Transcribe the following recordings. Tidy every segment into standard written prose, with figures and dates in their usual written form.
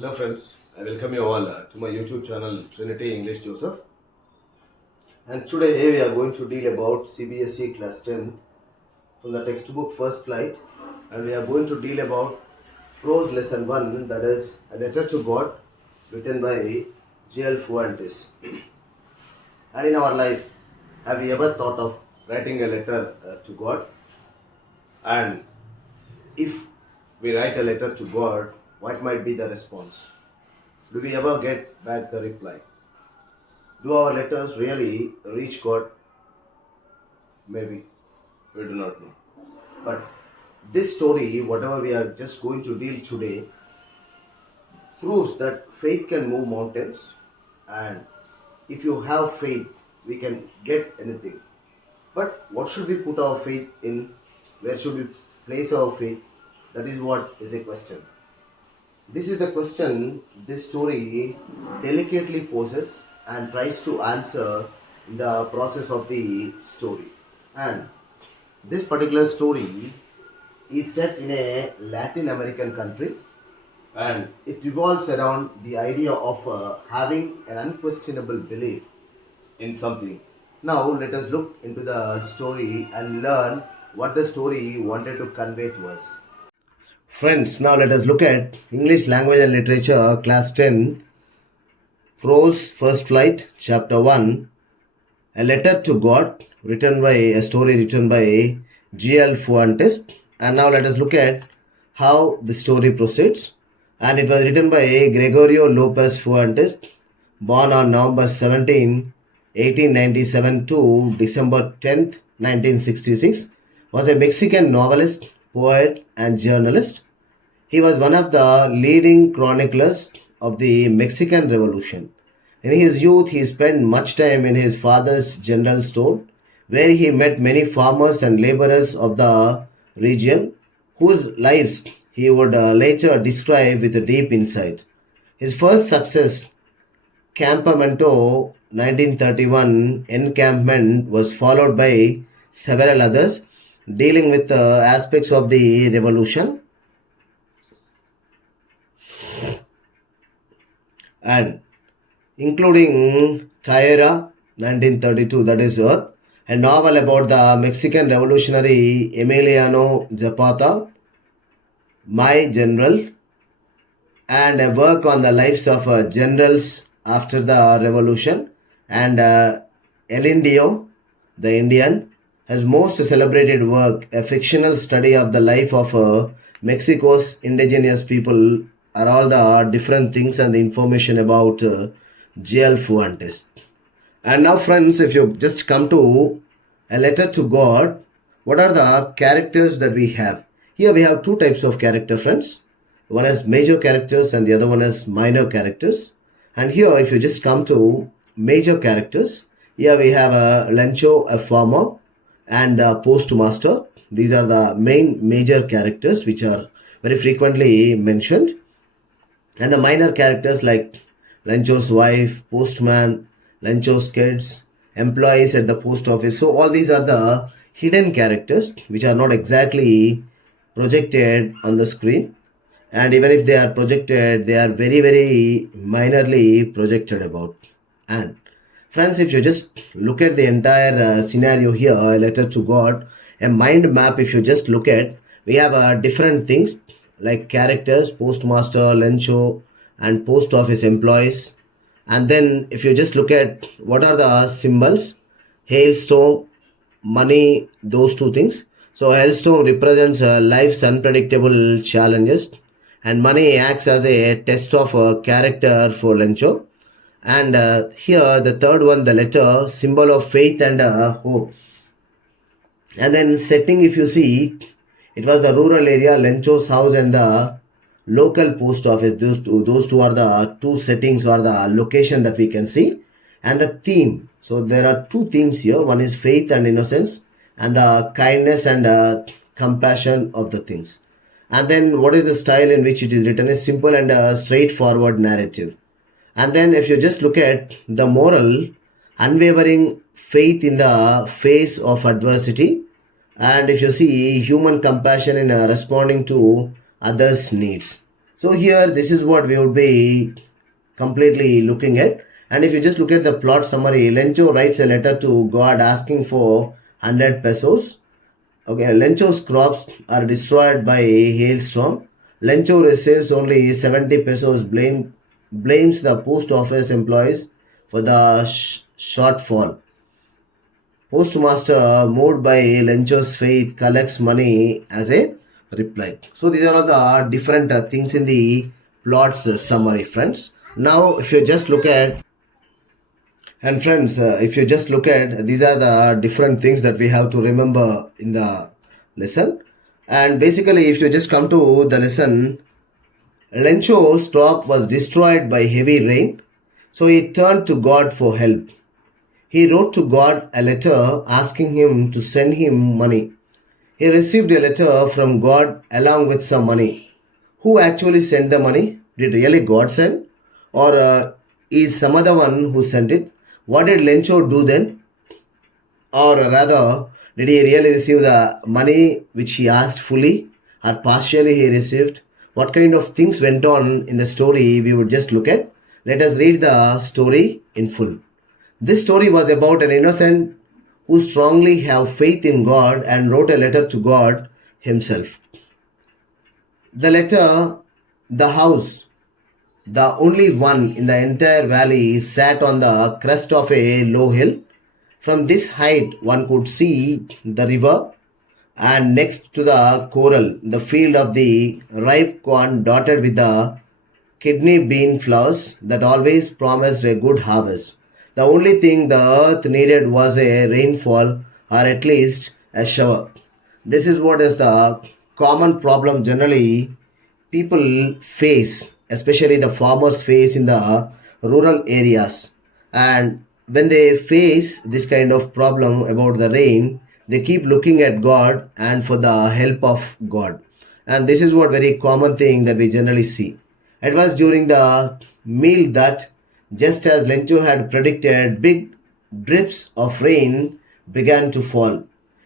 Hello friends, I welcome you all to my YouTube channel Trinity English Joseph. And today we are going to deal about CBSE class 10 from the textbook First Flight, and we are going to deal about prose lesson 1, that is a letter to God written by G.L. Fuentes. And in our life, have you ever thought of writing a letter to God? And if we write a letter to God, what might be the response? Do we ever get back the reply? Do our letters really reach God? Maybe. We do not know. But this story, whatever we are just going to deal today, proves that faith can move mountains, and if you have faith, we can get anything. But what should we put our faith in? Where should we place our faith? That is what is a question. This is the question this story delicately poses and tries to answer in the process of the story. And this particular story is set in a Latin American country, and it revolves around the idea of having an unquestionable belief in something. Now let us look into the story and learn what the story wanted to convey to us. Friends, now let us look at English Language and Literature, Class 10, Prose, First Flight, Chapter 1, A Letter to God, a story written by G.L. Fuentes. And now let us look at how the story proceeds. And it was written by Gregorio Lopez Fuentes, born on November 17, 1897 to December 10th, 1966, was a Mexican novelist, poet, and journalist. He was one of the leading chroniclers of the Mexican Revolution. In his youth, he spent much time in his father's general store, where he met many farmers and laborers of the region, whose lives he would later describe with a deep insight. His first success, Campamento 1931 encampment, was followed by several others dealing with aspects of the revolution, and including Tierra 1932, that is Earth, a novel about the Mexican revolutionary Emiliano Zapata, My General, and a work on the lives of generals after the revolution, and El Indio, the Indian, his most celebrated work, a fictional study of the life of Mexico's indigenous people, are all the different things and the information about G.L. Fuentes. And now, friends, if you just come to A Letter to God, what are the characters that we have? Here we have two types of character, friends. One is major characters and the other one is minor characters. And here, if you just come to major characters, here we have a Lencho, a farmer, and the postmaster. These are the main major characters which are very frequently mentioned. And the minor characters like Lencho's wife, postman, Lencho's kids, employees at the post office. So all these are the hidden characters which are not exactly projected on the screen. And even if they are projected, they are very, very minorly projected about. And friends, if you just look at the entire scenario here, A Letter to God, a mind map, if you just look at, we have different things like characters, postmaster, Lencho, and post office employees. And then if you just look at what are the symbols, hailstorm, money, those two things. So hailstorm represents life's unpredictable challenges, and money acts as a test of character for Lencho. And here the third one, the letter, symbol of faith and hope. And then setting, if you see, it was the rural area, Lencho's house, and the local post office. Those two are the two settings or the location that we can see. And the theme. So there are two themes here. One is faith and innocence, and the kindness and compassion of the things. And then what is the style in which it is written? Is simple and straightforward narrative. And then if you just look at the moral, unwavering faith in the face of adversity, and if you see human compassion in responding to others' needs. So here, this is what we would be completely looking at. And if you just look at the plot summary, Lencho writes a letter to God asking for 100 pesos. Okay, Lencho's crops are destroyed by a hailstorm. Lencho receives only 70 pesos, blames the post office employees for the shortfall. Postmaster, moved by Lencho's faith, collects money as a reply. So these are all the different things in the plot's summary, friends. Now, if you just look at and friends, if you just look at these are the different things that we have to remember in the lesson. And basically, if you just come to the lesson, Lencho's crop was destroyed by heavy rain, so he turned to God for help. He wrote to God a letter asking him to send him money. He received a letter from God along with some money. Who actually sent the money? Did really God send? Or is some other one who sent it? What did Lencho do then? Or rather, did he really receive the money which he asked fully or partially he received? What kind of things went on in the story we would just look at? Let us read the story in full. This story was about an innocent who strongly have faith in God and wrote a letter to God himself. The letter, the house, the only one in the entire valley, sat on the crest of a low hill. From this height, one could see the river, and next to the coral, the field of the ripe corn dotted with the kidney bean flowers that always promised a good harvest. The only thing the earth needed was a rainfall or at least a shower. This is what is the common problem generally people face, especially the farmers face in the rural areas. And when they face this kind of problem about the rain, they keep looking at God and for the help of God. And this is what very common thing that we generally see. It was during the meal that, just as Lencho had predicted, big drips of rain began to fall.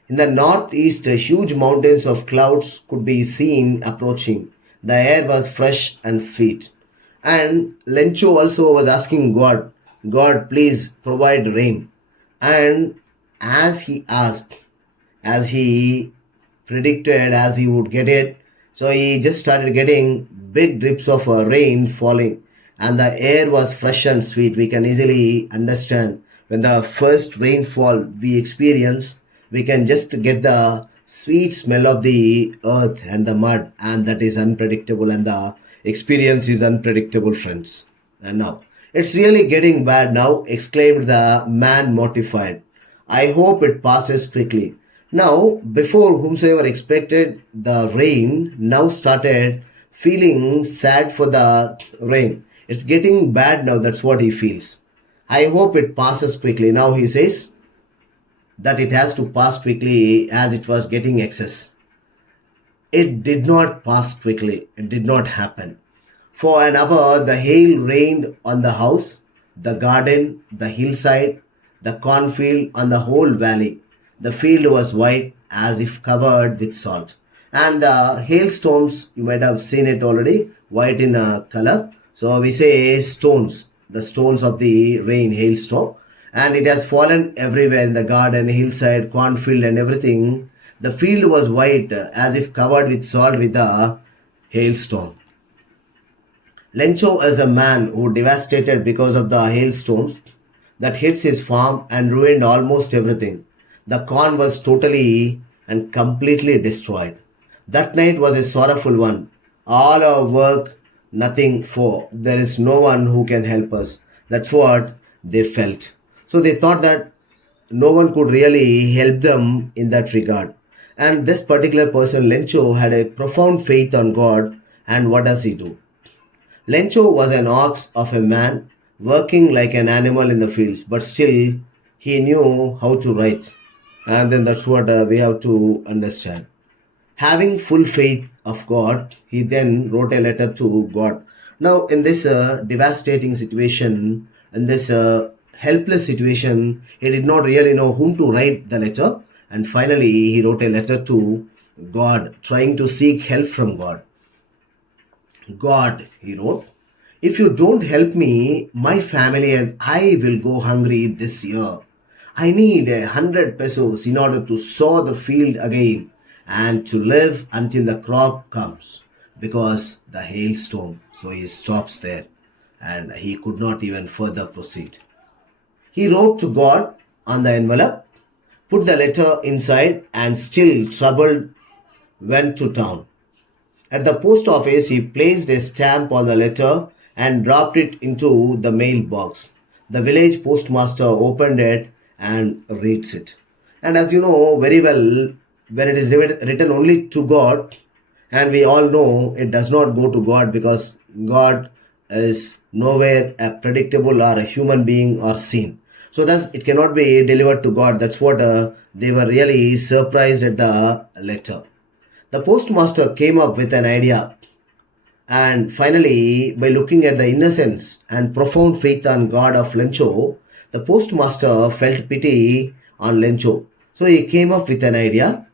In the northeast, huge mountains of clouds could be seen approaching. The air was fresh and sweet. And Lencho also was asking God, God, please provide rain. And as he asked, as he predicted, as he would get it, so he just started getting big drips of rain falling, and the air was fresh and sweet. We can easily understand when the first rainfall we experience, we can just get the sweet smell of the earth and the mud, and that is unpredictable, and the experience is unpredictable, friends. And now, it's really getting bad now, exclaimed the man mortified. I hope it passes quickly. Now, before whomsoever expected the rain, now started feeling sad for the rain. It's getting bad now, that's what he feels. I hope it passes quickly. Now he says that it has to pass quickly as it was getting excess. It did not pass quickly. It did not happen. For an hour, the hail rained on the house, the garden, the hillside, the cornfield, and the whole valley. The field was white as if covered with salt. And the hailstones, you might have seen it already, white in color. So we say stones, the stones of the rain, hailstorm. And it has fallen everywhere in the garden, hillside, cornfield, and everything. The field was white as if covered with salt with the hailstorm. Lencho is a man who devastated because of the hailstones that hits his farm and ruined almost everything. The corn was totally and completely destroyed. That night was a sorrowful one. All our work, nothing for. There is no one who can help us. That's what they felt. So they thought that no one could really help them in that regard. And this particular person, Lencho, had a profound faith on God. And what does he do? Lencho was an ox of a man working like an animal in the fields, but still he knew how to write. And then that's what we have to understand. Having full faith of God, he then wrote a letter to God. Now, in this devastating situation, in this helpless situation, he did not really know whom to write the letter. And finally, he wrote a letter to God, trying to seek help from God. God, he wrote, if you don't help me, my family and I will go hungry this year. I need 100 pesos in order to sow the field again and to live until the crop comes because the hailstorm. So he stops there and he could not even further proceed. He wrote to God on the envelope, put the letter inside, and still troubled went to town. At the post office, he placed a stamp on the letter and dropped it into the mailbox. The village postmaster opened it and reads it. And as you know very well, when it is written only to God, and we all know it does not go to God because God is nowhere a predictable or a human being or seen. So thus it cannot be delivered to God. That's what they were really surprised at the letter. The postmaster came up with an idea, and finally, by looking at the innocence and profound faith on God of Lencho, the postmaster felt pity on Lencho. So he came up with an idea.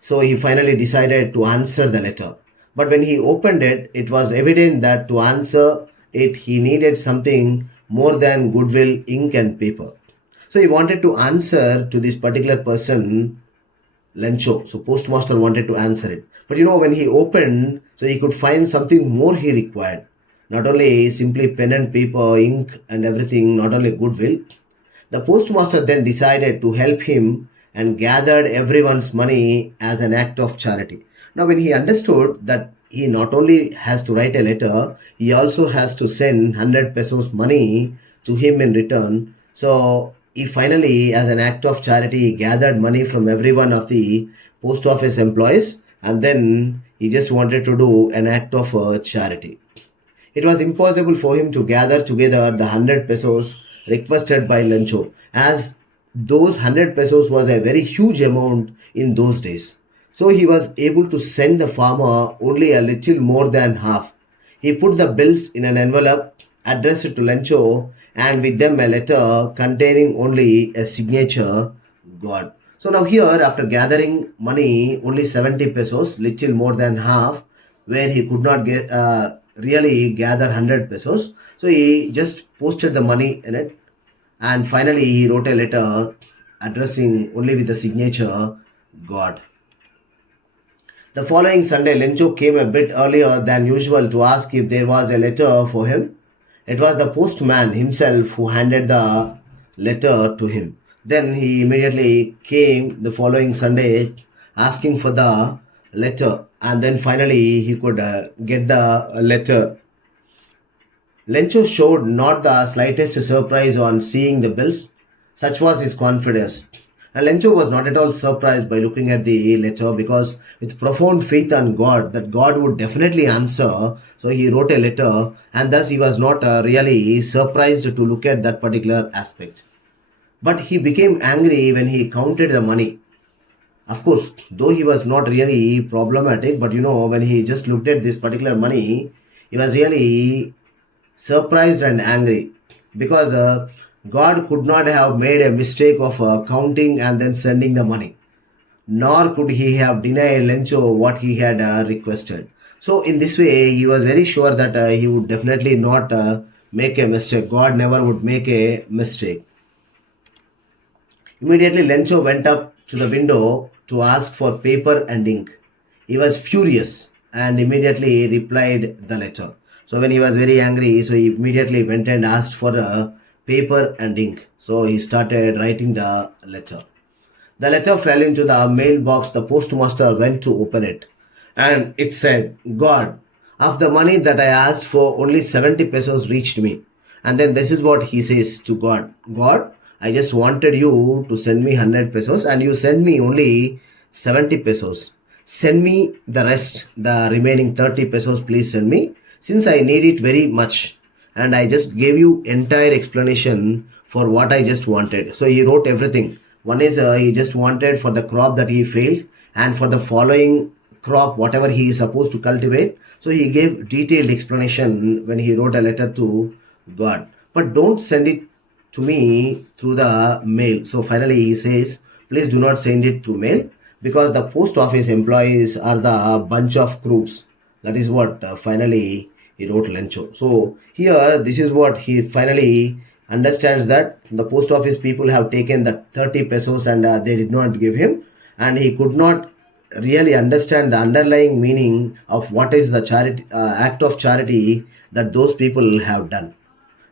So he finally decided to answer the letter. But when he opened it, it was evident that to answer it, he needed something more than goodwill, ink, and paper. So he wanted to answer to this particular person Lencho. So postmaster wanted to answer it. But when he opened, so he could find something more he required. Not only simply pen and paper, ink and everything, not only goodwill. The postmaster then decided to help him and gathered everyone's money as an act of charity. Now, when he understood that he not only has to write a letter, he also has to send 100 pesos money to him in return. So, he finally, as an act of charity, he gathered money from every one of the post office employees and then he just wanted to do an act of charity. It was impossible for him to gather together the 100 pesos requested by Lencho, as those 100 pesos was a very huge amount in those days. So he was able to send the farmer only a little more than half. He put the bills in an envelope, addressed it to Lencho, and with them a letter containing only a signature, God. So now here, after gathering money, only 70 pesos, little more than half, where he could not get really gather 100 pesos. So he just posted the money in it, and finally he wrote a letter addressing only with the signature, God. The following Sunday, Lencho came a bit earlier than usual to ask if there was a letter for him. It was the postman himself who handed the letter to him. Then he immediately came the following Sunday asking for the letter, and then finally he could get the letter. Lencho showed not the slightest surprise on seeing the bills. Such was his confidence. And Lencho was not at all surprised by looking at the letter because with profound faith on God that God would definitely answer, so he wrote a letter and thus he was not really surprised to look at that particular aspect. But he became angry when he counted the money. Of course, though he was not really problematic, but when he just looked at this particular money, he was really surprised and angry because God could not have made a mistake of counting and then sending the money, nor could he have denied Lencho what he had requested. So, in this way, he was very sure that he would definitely not make a mistake. God never would make a mistake. Immediately, Lencho went up to the window to ask for paper and ink. He was furious and immediately replied the letter. So when he was very angry, so he immediately went and asked for a paper and ink. So he started writing the letter. The letter fell into the mailbox. The postmaster went to open it. And it said, God, of the money that I asked for, only 70 pesos reached me. And then this is what he says to God. God, I just wanted you to send me 100 pesos and you sent me only 70 pesos. Send me the rest, the remaining 30 pesos, please send me, since I need it very much. And I just gave you entire explanation for what I just wanted. So he wrote everything. One is he just wanted for the crop that he failed and for the following crop, whatever he is supposed to cultivate. So he gave detailed explanation when he wrote a letter to God. But don't send it to me through the mail. So finally he says, please do not send it through mail because the post office employees are the bunch of crooks. That is what finally he wrote Lencho. So here, this is what he finally understands, that the post office people have taken the 30 pesos and they did not give him, and he could not really understand the underlying meaning of what is the charity act of charity that those people have done.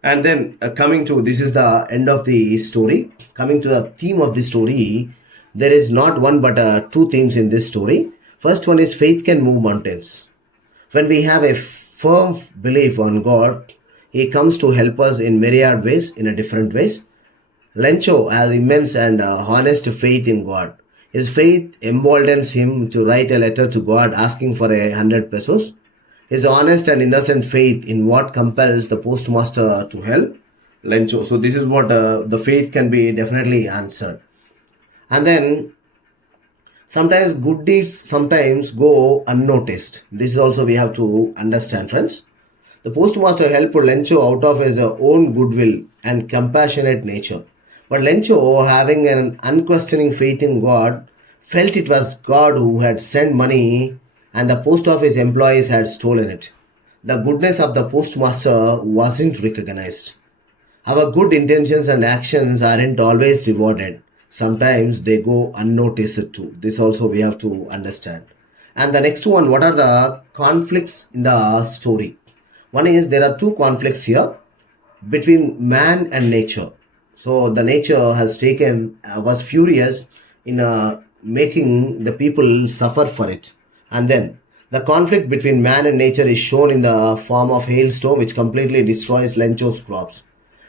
And then coming to, this is the end of the story. Coming to the theme of the story, there is not one but two themes in this story. First one is faith can move mountains. When we have a firm belief on God, He comes to help us in myriad ways, in a different ways. Lencho has immense and honest faith in God. His faith emboldens him to write a letter to God asking for 100 pesos. His honest and innocent faith in what compels the postmaster to help Lencho. So this is what the faith can be definitely answered. And then sometimes good deeds sometimes go unnoticed. This is also we have to understand, friends. The postmaster helped Lencho out of his own goodwill and compassionate nature. But Lencho, having an unquestioning faith in God, felt it was God who had sent money and the post office employees had stolen it. The goodness of the postmaster wasn't recognized. Our good intentions and actions aren't always rewarded. Sometimes they go unnoticed too. This also we have to understand. And the next one, what are the conflicts in the story? One is there are two conflicts here between man and nature. So the nature has taken, was furious in making the people suffer for it. And then the conflict between man and nature is shown in the form of hailstorm, which completely destroys Lencho's crops.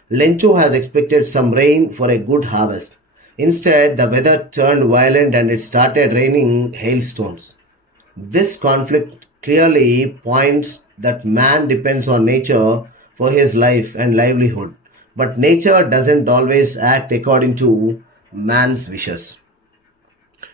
Lencho has expected some rain for a good harvest. Instead, the weather turned violent and it started raining hailstones. This conflict clearly points that man depends on nature for his life and livelihood, but nature doesn't always act according to man's wishes.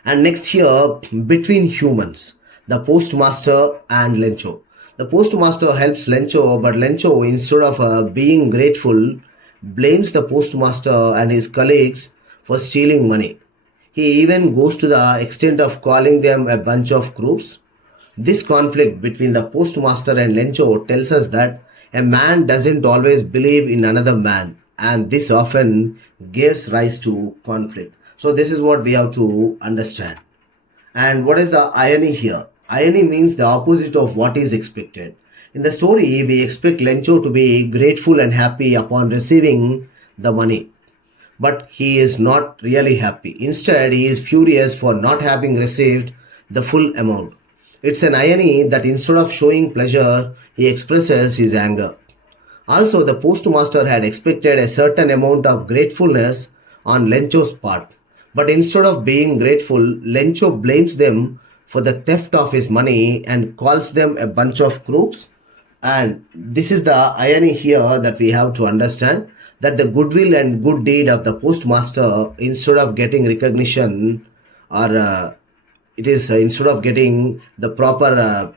And next here, between humans, the postmaster and Lencho. The postmaster helps Lencho, but Lencho, instead of being grateful, blames the postmaster and his colleagues for stealing money. He even goes to the extent of calling them a bunch of crooks. This conflict between the postmaster and Lencho tells us that a man doesn't always believe in another man, and this often gives rise to conflict. So, this is what we have to understand. And what is the irony here? Irony means the opposite of what is expected. In the story, we expect Lencho to be grateful and happy upon receiving the money. But he is not really happy. Instead, he is furious for not having received the full amount. It's an irony that instead of showing pleasure, he expresses his anger. Also, the postmaster had expected a certain amount of gratefulness on Lencho's part. But instead of being grateful, Lencho blames them for the theft of his money and calls them a bunch of crooks. And this is the irony here that we have to understand, that the goodwill and good deed of the postmaster, instead of getting recognition, or it is instead of getting the proper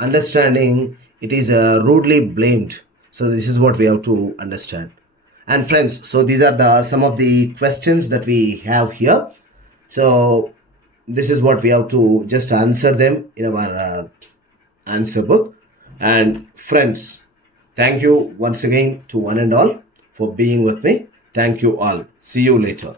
understanding, it is rudely blamed. So this is what we have to understand. And friends, so these are the some of the questions that we have here. So this is what we have to just answer them in our answer book. And friends, thank you once again to one and all for being with me. Thank you all. See you later.